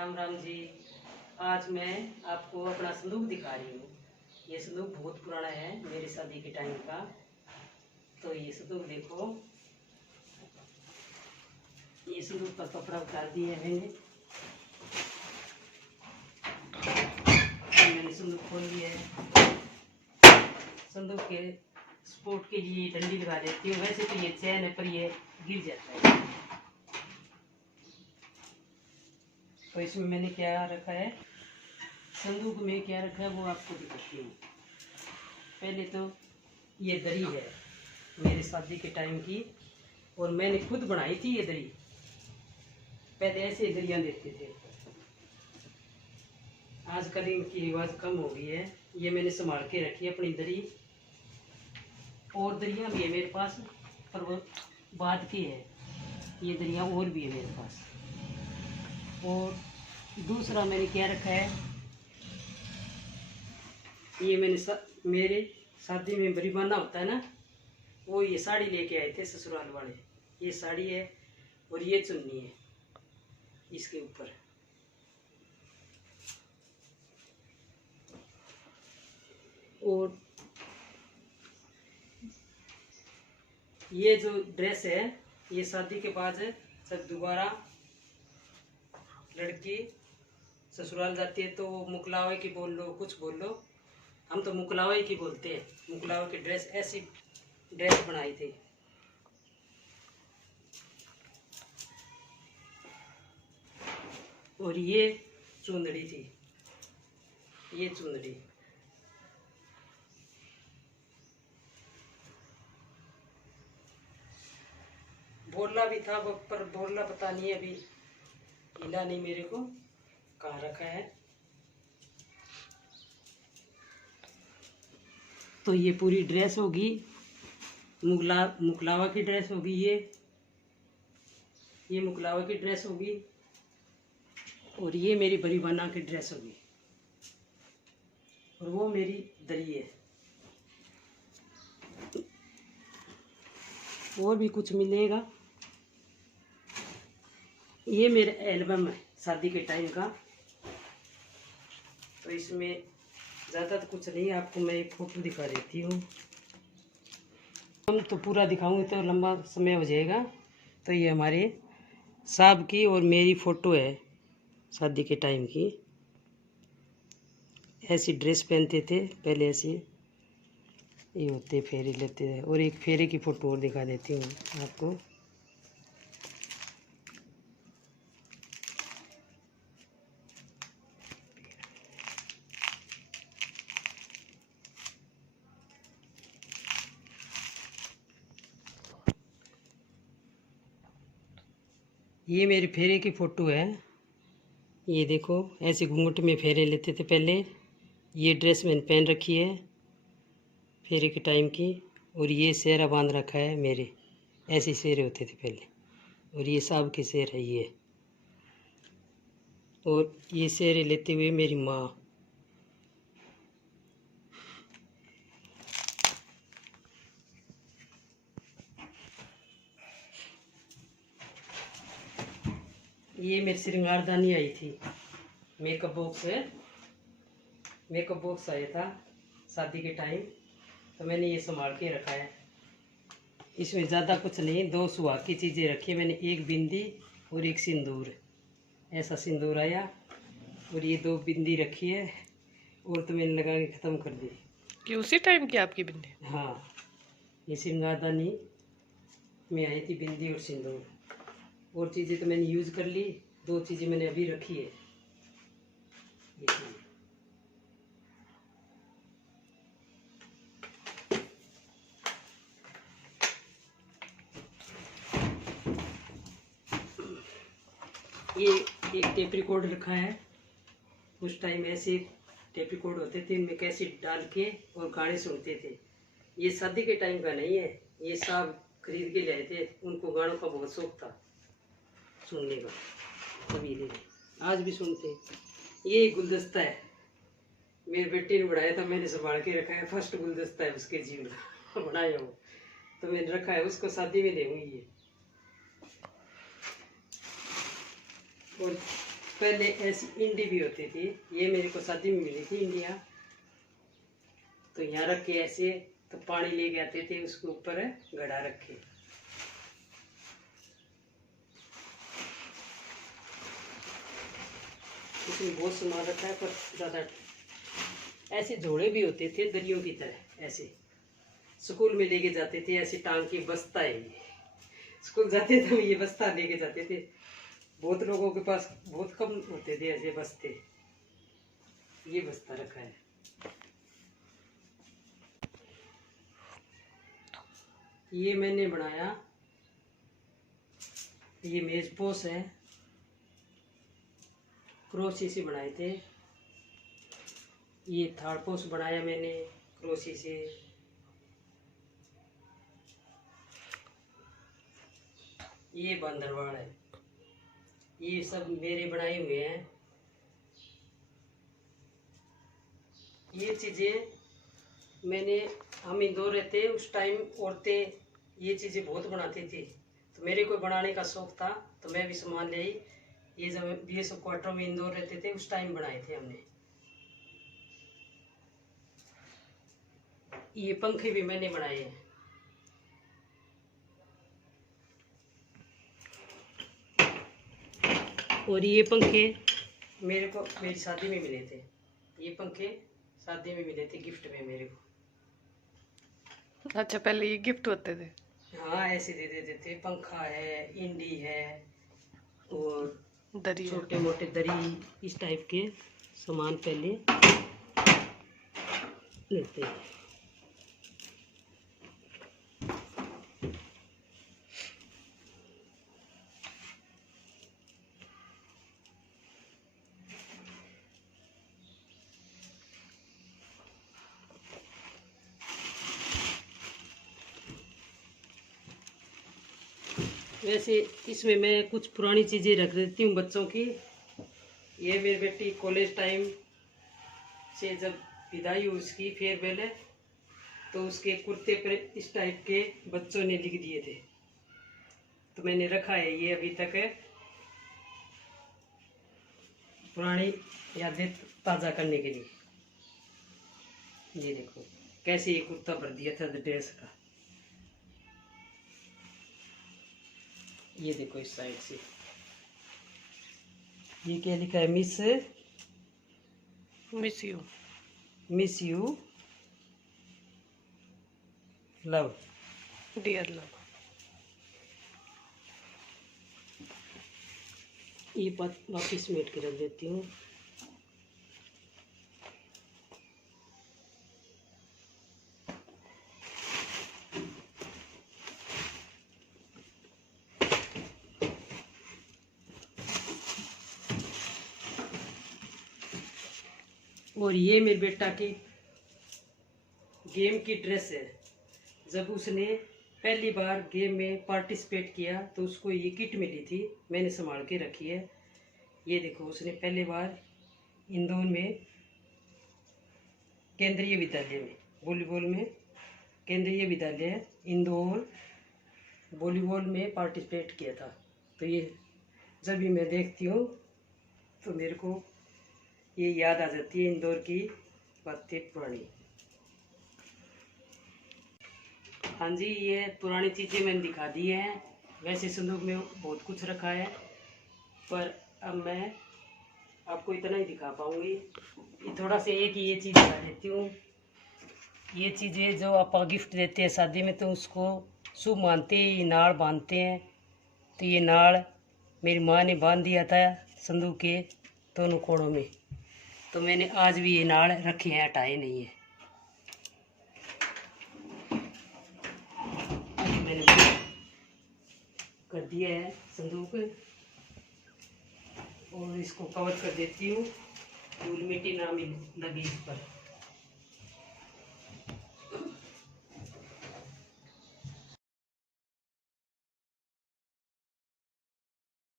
राम राम जी। आज मैं आपको अपना संदूक दिखा रही हूँ। ये संदूक बहुत पुराना है, मेरी शादी के टाइम का। तो ये संदूक देखो, ये संदूक का कपड़ा उतार दिया है मैंने संदूक खोल लिया है। संदूक के सपोर्ट के लिए डंडी लगा देती हूँ। वैसे तो ये चैन है पर ये गिर जाता है। तो इसमें मैंने क्या रखा है, संदूक में क्या रखा है वो आपको दिखाती हूँ। पहले तो ये दरी है मेरी शादी के टाइम की, और मैंने खुद बनाई थी ये दरी। पहले ऐसे दरियाँ देते थे, आजकल इनकी रिवाज कम हो गई है। ये मैंने संभाल के रखी है अपनी दरी। और दरियाँ भी है मेरे पास, पर वो बाद की है। ये दरियाँ और भी है मेरे पास। और दूसरा मैंने क्या रखा है, ये मैंने मेरे शादी में बरीबाना होता है ना, वो ये साड़ी लेके आए थे ससुराल वाले। ये साड़ी है और ये चुन्नी है इसके ऊपर। और ये जो ड्रेस है, ये शादी के बाद जब दोबारा लड़की ससुराल जाती है तो मुकलावे की बोल लो, कुछ बोल लो, हम तो मुकलावे की बोलते हैं। मुकलावे की ड्रेस, ऐसी ड्रेस बनाई थी। और ये चुंदड़ी थी, ये चुंदड़ी। बोला भी था पर बोला पता नहीं, अभी हिला नहीं मेरे को, कहाँ रखा है। तो ये पूरी ड्रेस होगी, मुकलावा की ड्रेस होगी। ये मुकलावा की ड्रेस होगी, और ये मेरी बरीबाना की ड्रेस होगी, और वो मेरी दरी है। और भी कुछ मिलेगा। ये मेरा एल्बम है शादी के टाइम का। तो इसमें ज़्यादा तो कुछ नहीं, आपको मैं एक फ़ोटो दिखा देती हूँ। हम तो पूरा दिखाऊंगी तो लंबा समय हो जाएगा। तो ये हमारे साहब की और मेरी फ़ोटो है शादी के टाइम की। ऐसी ड्रेस पहनते थे पहले, ऐसे ये होते, फेरे लेते थे। और एक फेरे की फ़ोटो और दिखा देती हूँ आपको। ये मेरे फेरे की फ़ोटो है। ये देखो, ऐसे घूंघट में फेरे लेते थे पहले। ये ड्रेस मैंने पहन रखी है फेरे के टाइम की। और ये सेहरा बांध रखा है मेरे, ऐसे सेहरे होते थे पहले। और ये साहब के सेहरा है ये। और ये सेहरे लेते हुए मेरी माँ। ये मेरी श्रृंगारदानी आई थी, मेकअप बॉक्स है, मेकअप बॉक्स आया था शादी के टाइम। तो मैंने ये संभाल के रखा है। इसमें ज़्यादा कुछ नहीं, 2 सुहाग की चीज़ें रखी है मैंने, एक बिंदी और एक सिंदूर। ऐसा सिंदूर आया, और ये 2 बिंदी रखी है, और तो मैंने लगा के ख़त्म कर दी। कि उसी टाइम की आपकी बिंदी? हाँ, ये श्रृंगारदानी में आई थी बिंदी और सिंदूर। और चीज़ें तो मैंने यूज़ कर ली, 2 चीज़ें मैंने अभी रखी है। ये एक टेप रिकॉर्ड रखा है। उस टाइम ऐसे टेप रिकॉर्ड होते थे, इनमें कैसेट डाल के और गाने सुनते थे। ये शादी के टाइम का नहीं है, ये सब खरीद के लाए थे। उनको गानों का बहुत शौक था सुनने का, तभी दे आज भी सुनते। ये गुलदस्ता है, मेरे बेटे ने बनाया था, मैंने संभाल के रखा है। फर्स्ट गुलदस्ता है उसके जीवन का बनाया हो, तो मैंने रखा है, उसको शादी में देंगे ये। और पहले ऐसी इंडी भी होती थी, ये मेरे को शादी में मिली थी इंडिया। तो यहाँ रख के ऐसे, तो पानी लेके आते थे, उसके ऊपर घड़ा रखे। इसमें बहुत सामान रखा है, पर ज़्यादा ऐसे जोड़े भी होते थे दरियों की तरह। ऐसे स्कूल में लेके जाते थे, ऐसे टांग के बस्ता है ये। स्कूल जाते थे ये बस्ता लेके जाते थे। बहुत लोगों के पास बहुत कम होते थे ऐसे बस्ते। ये बस्ता रखा है। ये मैंने बनाया, ये मेज पोस है, क्रोशी से बनाए थे। ये थाड़ पोस बनाया मैंने क्रोशी से। ये बंदरवाड़ है, ये सब मेरे बनाए हुए हैं। ये चीज़ें मैंने, हम इंदौर रहते उस टाइम औरतें ये चीज़ें बहुत बनाती थी, तो मेरे को बनाने का शौक था, तो मैं भी सामान ले आई। ये जब BSF क्वार्टर में इंदौर रहते थे उस टाइम बनाए थे हमने। ये पंखे भी मैंने बनाए हैं। और ये पंखे मेरे को मेरी शादी में मिले थे। ये पंखे शादी में मिले थे गिफ्ट में मेरे को। अच्छा, पहले ये गिफ्ट होते थे? हाँ, ऐसे दे देते थे। पंखा है, इंडी है, और दरी, छोटे मोटे दरी, इस टाइप के सामान पहले लेते हैं। वैसे इसमें मैं कुछ पुरानी चीज़ें रख देती हूँ बच्चों की। ये मेरी बेटी कॉलेज टाइम से जब विदाई हुई उसकी फेयरवेल है, तो उसके कुर्ते पर इस टाइप के बच्चों ने लिख दिए थे, तो मैंने रखा है ये अभी तक है, पुरानी यादें ताज़ा करने के लिए। ये देखो कैसे ये कुर्ता भर दिया था ड्रेस का। ये देखो इस साइड से ये क्या लिखा है, miss you love, dear love. ये वापिस मेट के रख देती हूँ। और ये मेरे बेटा की गेम की ड्रेस है। जब उसने पहली बार गेम में पार्टिसिपेट किया तो उसको ये किट मिली थी, मैंने संभाल के रखी है। ये देखो उसने पहली बार इंदौर में केंद्रीय विद्यालय में वॉलीबॉल में, केंद्रीय विद्यालय इंदौर वॉलीबॉल में पार्टिसिपेट किया था। तो ये जब भी मैं देखती हूँ तो मेरे को ये याद आ जाती है इंदौर की बातें पुरानी। हाँ जी, ये पुरानी चीज़ें मैंने दिखा दी हैं। वैसे संदूक में बहुत कुछ रखा है, पर अब मैं आपको इतना ही दिखा पाऊँगी। ये थोड़ा सा एक ये चीज़ दिखा देती हूँ। ये चीज़ें जो आप गिफ्ट देते हैं शादी में, तो उसको शुभ मानते हैं, ये नाड़ बांधते हैं। तो ये नाड़ मेरी माँ ने बांध दिया था संदूक के दोनों कोणों में, तो मैंने आज भी ये नाड़ रखे हैं, हटाए नहीं है। मैंने कर दिया है संदूक, और इसको कवर कर देती हूँ, धूल मिट्टी ना लगे इस पर।